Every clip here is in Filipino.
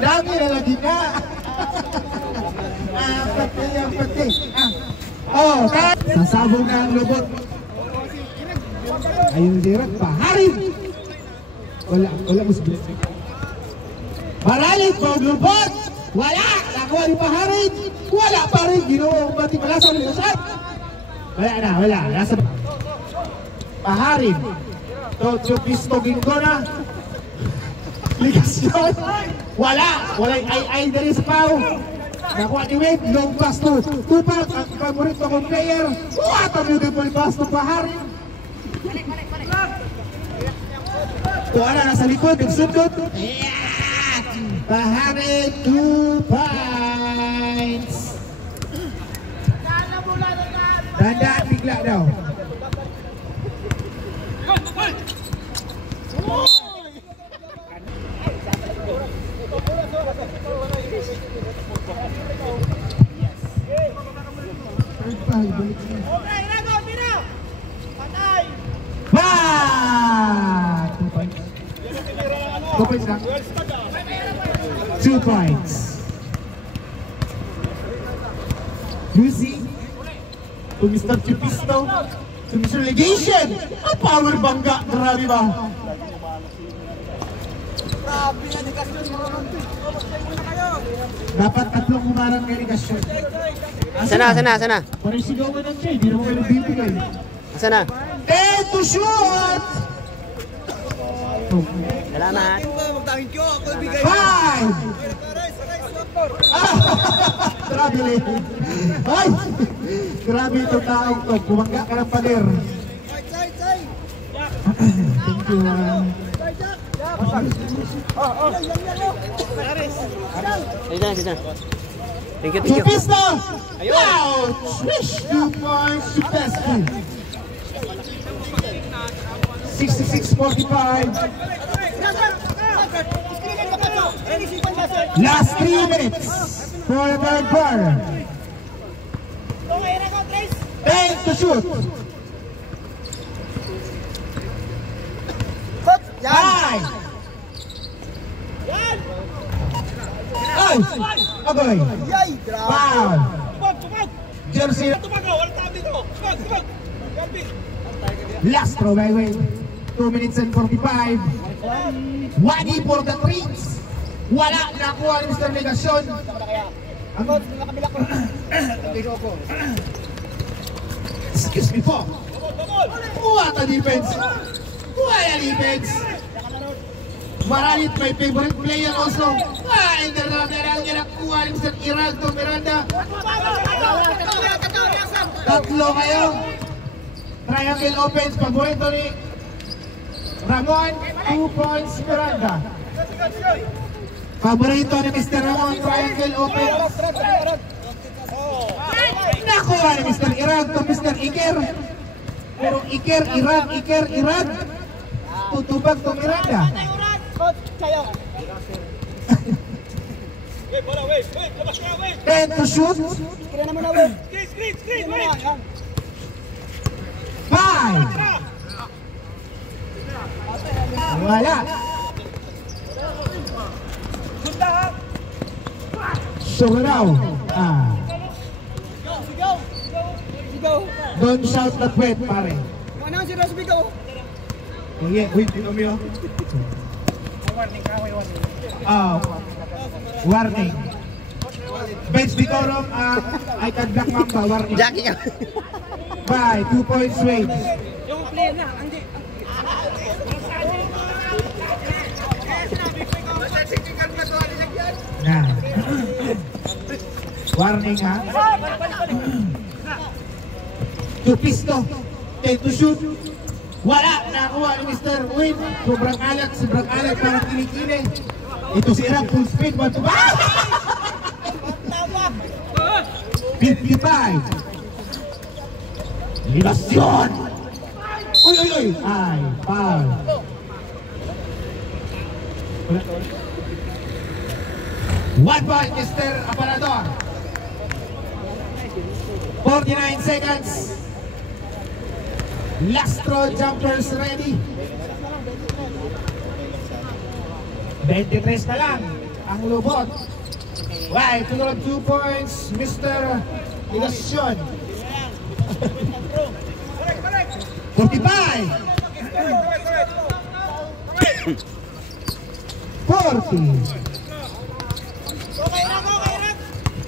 dami na lagi na. Pati. Oh, sasabog na ang lubot. Ayun direct pa. Harin! Wala mo siya. Maralit pa ang lubot! Wala! Nakuha ni Paharin! Wala pa rin! Ginoong bati pala sa lumusat! Wala. Nasa Paharin. Pisto Gingo na. Ligasyon! Wala ay dari sa pao. Nakuha ni Wade, long pass to Tupac, ang paborito kong player. What a beautiful pass to Paharin. Tuara nasa likod, nagsundot. Paharin, 2 points. Dandaan bigla daw. Two points. Lucy, to Mr. Chupisto, to Mr. Legation. Ang power bangga, grabe ba? Dapat tatlong umarang kay Legation. Sana. Parang sigawan ng siya, hindi naman kayo bibigay. Sana. To shoot! Salamat. 5! Grabe ito taong to. Bumangga ka ng pader. Thank you. Thank you. Chupisto! Wow! Swish! 2 points to Pesky. 66-45. Last 3 minutes for the third quarter. 10 to shoot. 5. Agoy. Wow. Jersey. Last throw by Wade. 2 minutes and 45. Wadi for the treats. Wala nakuha ni Mr. Legasyon. Excuse me po. What a defense. Maralit, my favorite player also. And the nakuha ni Mr. Iraldo Miranda. Tatlo kayo. Triangle offense, paborito ni Ramon, 2 points Miranda. Paborito ni Mr. Ramon, triangle offense. Nakuha ni Mr. Irad to Mr. Iker. Pero Iker, Irad. Tutubag to Miranda. 10 to shoot. 5. Wala. Suraw. Don't shout that wet, pare. Wait, Pinomio. Warning. Bench Bikorom, I can black mamba, warning. Jackie ka. Bye, 2 points wait. Yung player na, hindi. Nah. Warning ha. Chupisto. 10 to shoot. Wala. Nakuha ni Mr. Win. Sobrang alat parang kilikili. Ito si Iraq. Full speed. 1 to 55. Ligasyon. Uy. Ay, foul. 1 point, Mr. Aparador. 49 seconds. Last throw jumpers ready. 23 na lang ang lubot. Right, total of 2 points, Mr. Ilasyon. 45. 40.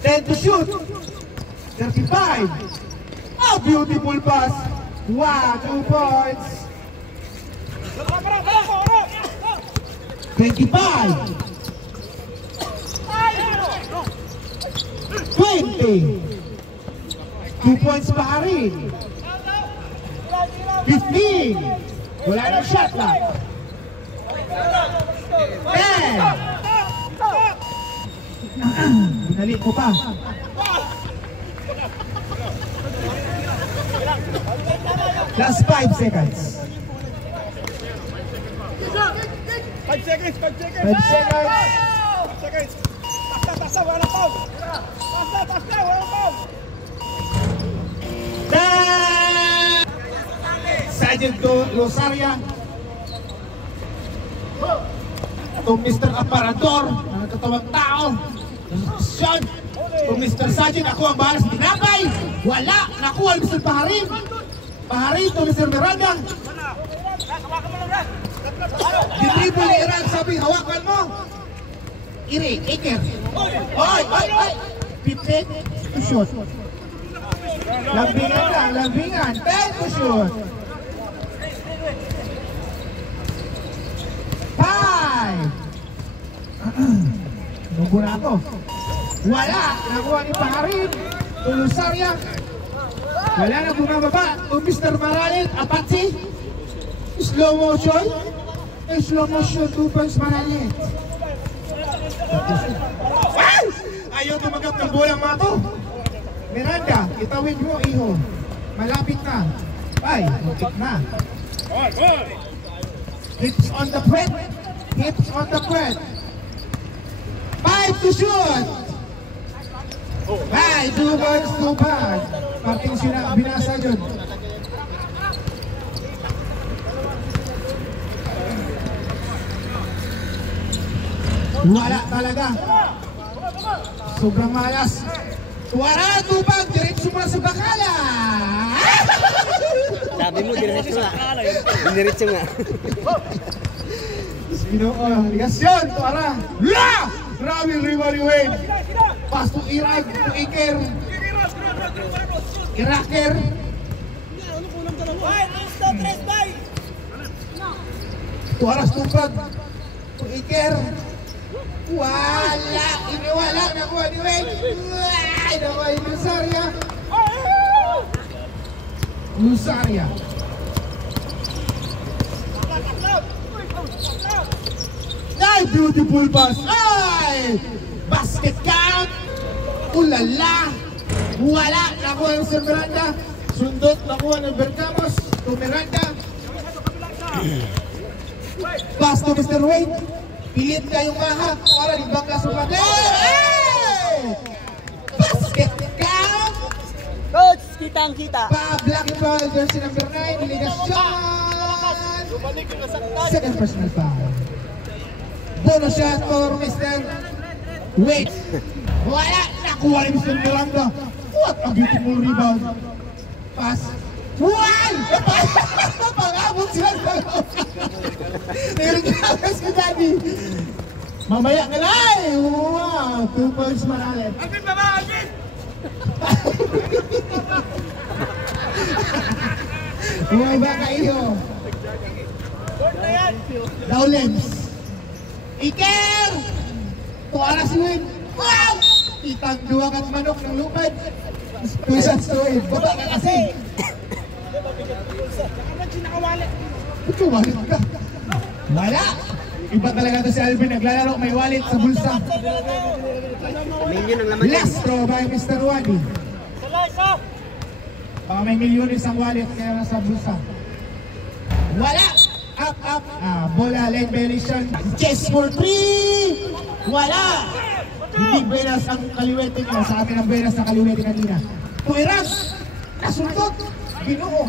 10 to shoot. 35. A beautiful pass. Wow, 2 points. 25. 20. 2 points pa rin. 15. Wala nang shot lang. 10. Binalik ko pa. Last 5 seconds. 5 seconds. 5 seconds. Taksa, walang foul. Taksa, walang foul. Sergeant Rosaria. Itong Mr. Aparador, na nagkatawang tao. Sean. Itong Mr. Sergeant, ako ang bahala sa tinapay. Wala, nakuha Mr. Paharin. Paharin, itong Mr. Miranda. Dinribble ni Iran, sabi, hawakan mo. Iri, Iker. Oy! 15 to shoot. Lambingan lang, lambingan. 10 to shoot. 5. Nunggu na ako. Wala, nakuha ni Paharin. Tulusarya. Wala na bumababa. Mr. Maralin, Apache. Slow motion. Slow motion, 2 points Maralin. Ayaw tumagat ng bolang mga to. Miranda, itawid mo, iho. Malapit na. Ay, mukit na. Hips on the bread. Hips on the bread. 5 to shoot. Ay, 2 points, 2 points. Parting binasa dyan. Wala talaga. Sobrang malas. Wala, tubag. Diretso mo na sa bakala. Sabi mo, diretso nga. Diretso nga. Ginoo, ligasyon. Tuara. La! Grabe, riwariwin. Pas to Irag, to Iker. Iraker. Tuara, tubag. To Iker. Wala! Iniwala! Nakuha ni Wayne! Ay! Nakuha ni Lusaria! Lusaria! Ay! Beautiful pass! Ay! Basket count! Ulala! Wala! Nakuha ni Sir Miranda! Sundot! Nakuha ng Bergamos! To Miranda! Pass to Mr. Wayne! Pilit kayong mahal para di bangga sumpah. Basket count. Coach, kitang-kita. Black ball, jersey number 9, iligasyon. Second personal foul. Bonus shot for Mr. Wait. Wala, nakuha ni Mr. Miranda. What a beautiful rebound. Pass. One! Napangabot sila sa loob. Nagreklamas ko daddy. Mamaya ka na eh. Wow, 2 points Maralin. Alvin, baba, Alvin! Bumaba ka iyo. Dowlens. Iker! Tuara si Wayne. Wow! Itang duwagat manok ng lupad. Tuisan sa Wayne. Baba ka kasi. Ito, wallet ka. Wala! Iba talaga ito si Alvin. Naglalaro, may wallet sa bulsa. Million ang laman. Last throw by Mr. Wadi. Baka may milyones ang wallet kaya nasa bulsa. Wala! Up, up. Bola, line violation. Chess for 3! Wala! Hindi beras ang kaliwete niya. Sa atin ang beras sa kaliwete kanina. Tuirag! Nasuntot! Ginoo!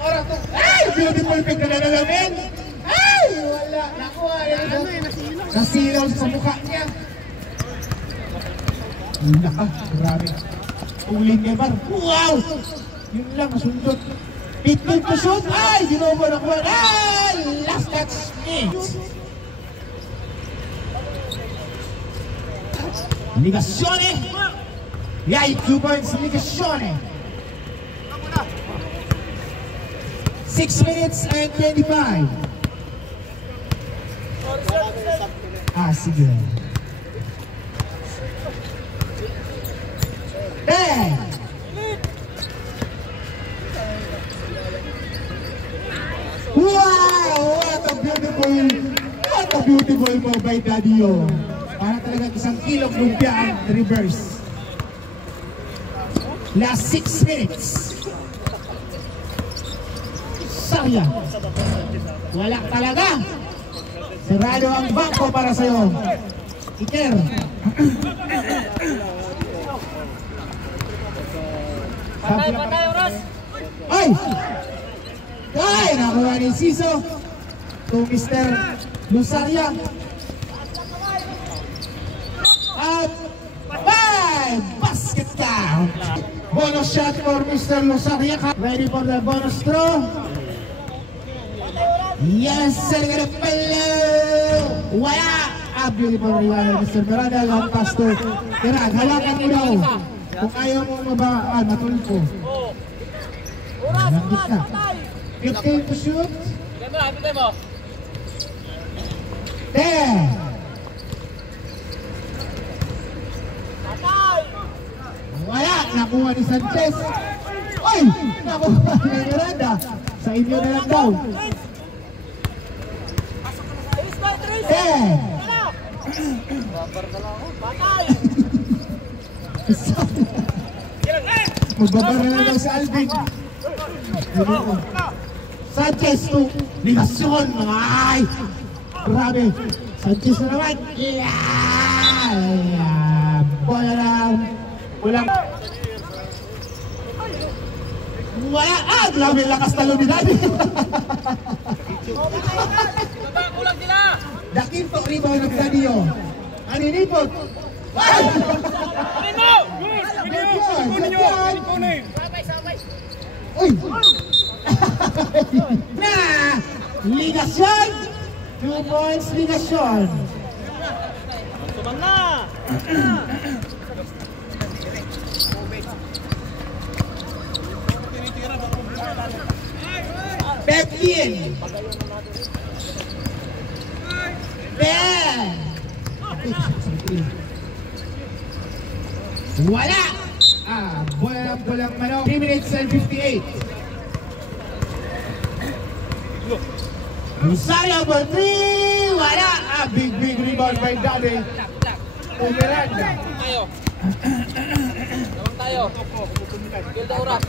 Oras to. Ay! Beautiful pick na nalalamin! Ay! Wala! Nakuha! Nasilaw sa mukha niya. Naka, grabe. Uling Neymar. Wow! Yun lang, sundot. 15 to shoot. Ay, ginobo na kuha. Ay, last touch. Ligazione. Yay, 2 points, Ligazione. 6 minutes and 25. Ah, sige. 10. Wow! What a beautiful move by Daddy O. Para talagang isang kilong lumpia ang reverse. Last 6 minutes. Sayang. Wala talaga. Sarado ang bangko para sa'yo. Iker. Patay, Oras! Ay! Ay! Nakuha ni Siso to Mr. Lusaria. At 5! Basket down! Bonus shot for Mr. Lusaria. Ready for the bonus throw? Yes, sir! Gonna follow! Wala! Ah, beautiful reward, Mr. Miranda. Long pass to Gerard. Halakan mo daw. Kung ayaw mo mabaan, matulpo. Oras! Langit na. Patay! 15 to shoot. Hintay mo! 10. Patay! Wala. Nakuha ni Sanchez. Ay! Nakuha ni Miranda. Sa inyo na lang daw. 10. Patay! Magbabara na daw si Alvin. Sanchez to Ligacion. Ay! Grabe. Sanchez na naman. Yeah! Bola lang. Walang. Wala. Ah! Grabe lakas na lumidad. Kulang sila! Dakin to rebound ng Dadio. Aninipot. Ay! Kunin mo! Kunin nyo! Kunin! Uy! Na! Ligacion! 2 points, Ligacion. Tuman na! 15. 10. Wala! Ah, bolang manok. 3 minutes and 58. Rosario for 3. Wala! Ah, big rebound by Daddy. Miranda. Tayo! Naman tayo! Gilda Oras!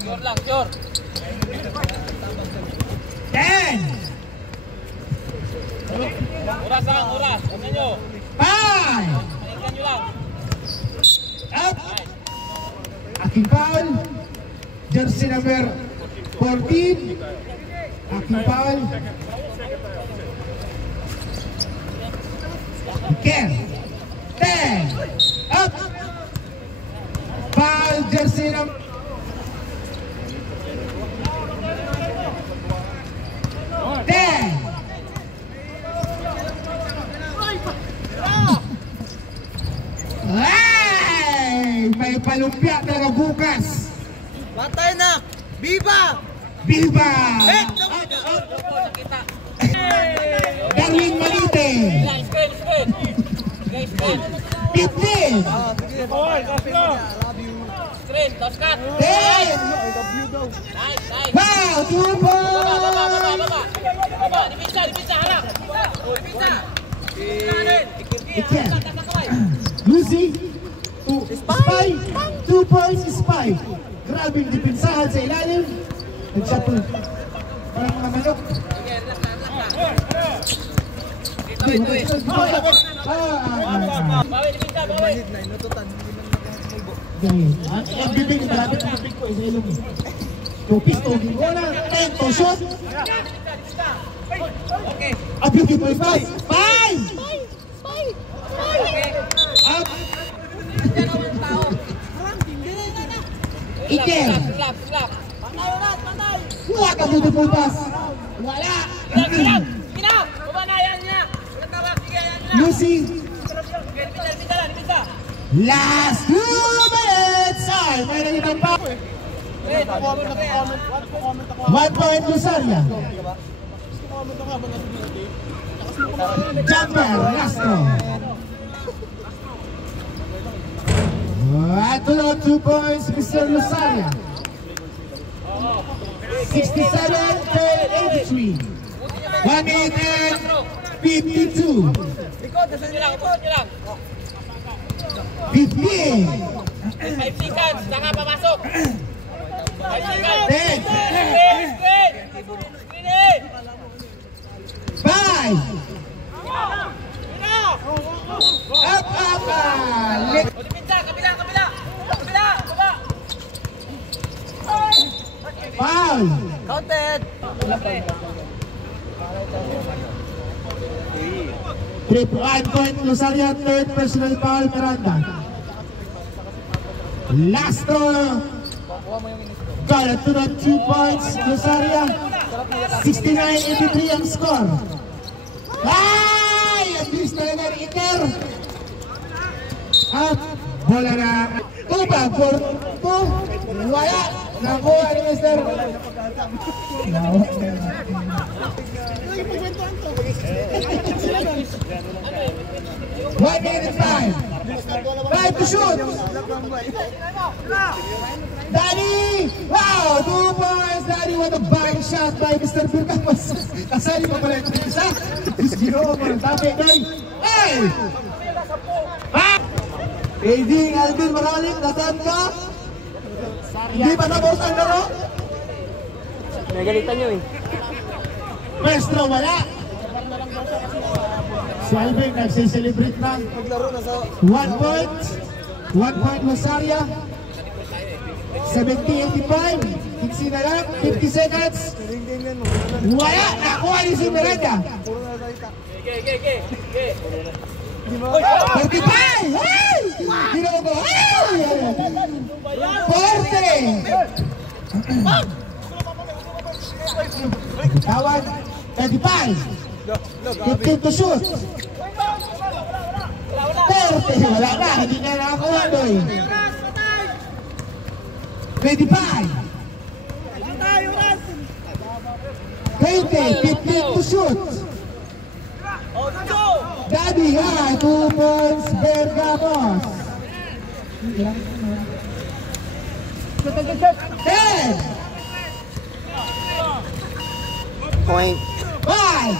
Sure lang, sure! 10. Oras lang, oras! Ano nyo? 5. Pahingan nyo lang! Up. Aking foul. Jersey number 14. Aking foul. Ken. 10. Up. Foul. Jersey number 10. Ay! May palumpia talaga bukas. Patay na! Viva! Viva! Kita! Darwin Malite. Screen! Screen! 15. Screen! Top cut! 10. Nice! Nice! Wow! 2 points! Baba! Dipinsa! Harap! Dipinsa! Iker. Lucy. Spy. 2 points, Spy. Grabe yung dipinsahan sa ilalim. Nag-shot po. Parang mga manok. Bawi! Dipinsa! Bawi! Ang bibig, malapit ang bibig ko. Isa ilong. Tupis, tuging ko na. 10 to shot. A beautiful pass. 5! Iker. Slap. Wala ka beautiful pass. Wala. Bilang. Baba na yan niya. Walang tawag. Sige, yan na. Lucy. Sige, dipinta. Last 2 minutes. Ay, may nalitang pa. 1 point Lusaria. Jumper, Lastro. At 2 points, Mr. Lusaria. 67-83. 1 minute and 52. Ikot niyo lang. 15. 5 seconds. Saka papasok. 5 seconds. 10. Screen. 5. Up. O, dipinta. Kabila. Baba. Foul. Counted. 1 point Lusaria, third personal foul Miranda. Lastro. Got it to the 2 points Lusaria. 69-83 ang score. Ay! At least talaga ni Iker. At bola na. Tuba, 4-2. Wala. Nakuha ni Mr. 1 minute 5. 5 to shoot. Danny! Wow! 2 points! Danny, what a bang shot by Mr. Burgamos. Kasali mo pala yung isa. Ginawa mo ng tapay, Doy. Hey! Eding Alvin Maralik, nasaan ka? Hindi pa tapos ang laro? Nagalitan nyo eh. Maestro, wala. Si Alvin nagsiselebrate na. 1 point. 1 point Rosaria. 70-85. 60 na lang. 50 seconds. Wala. Nakuha ni si Miranda. 45! Hey! Ginawa ko. Hey! 40! Tawad. 35. 15 to shoot. 30. Wala na. Hindi na nakakuha doy. 25. 20. 15 to shoot. Daddy ha. 2 points. Bergamos. 10. Point. 5.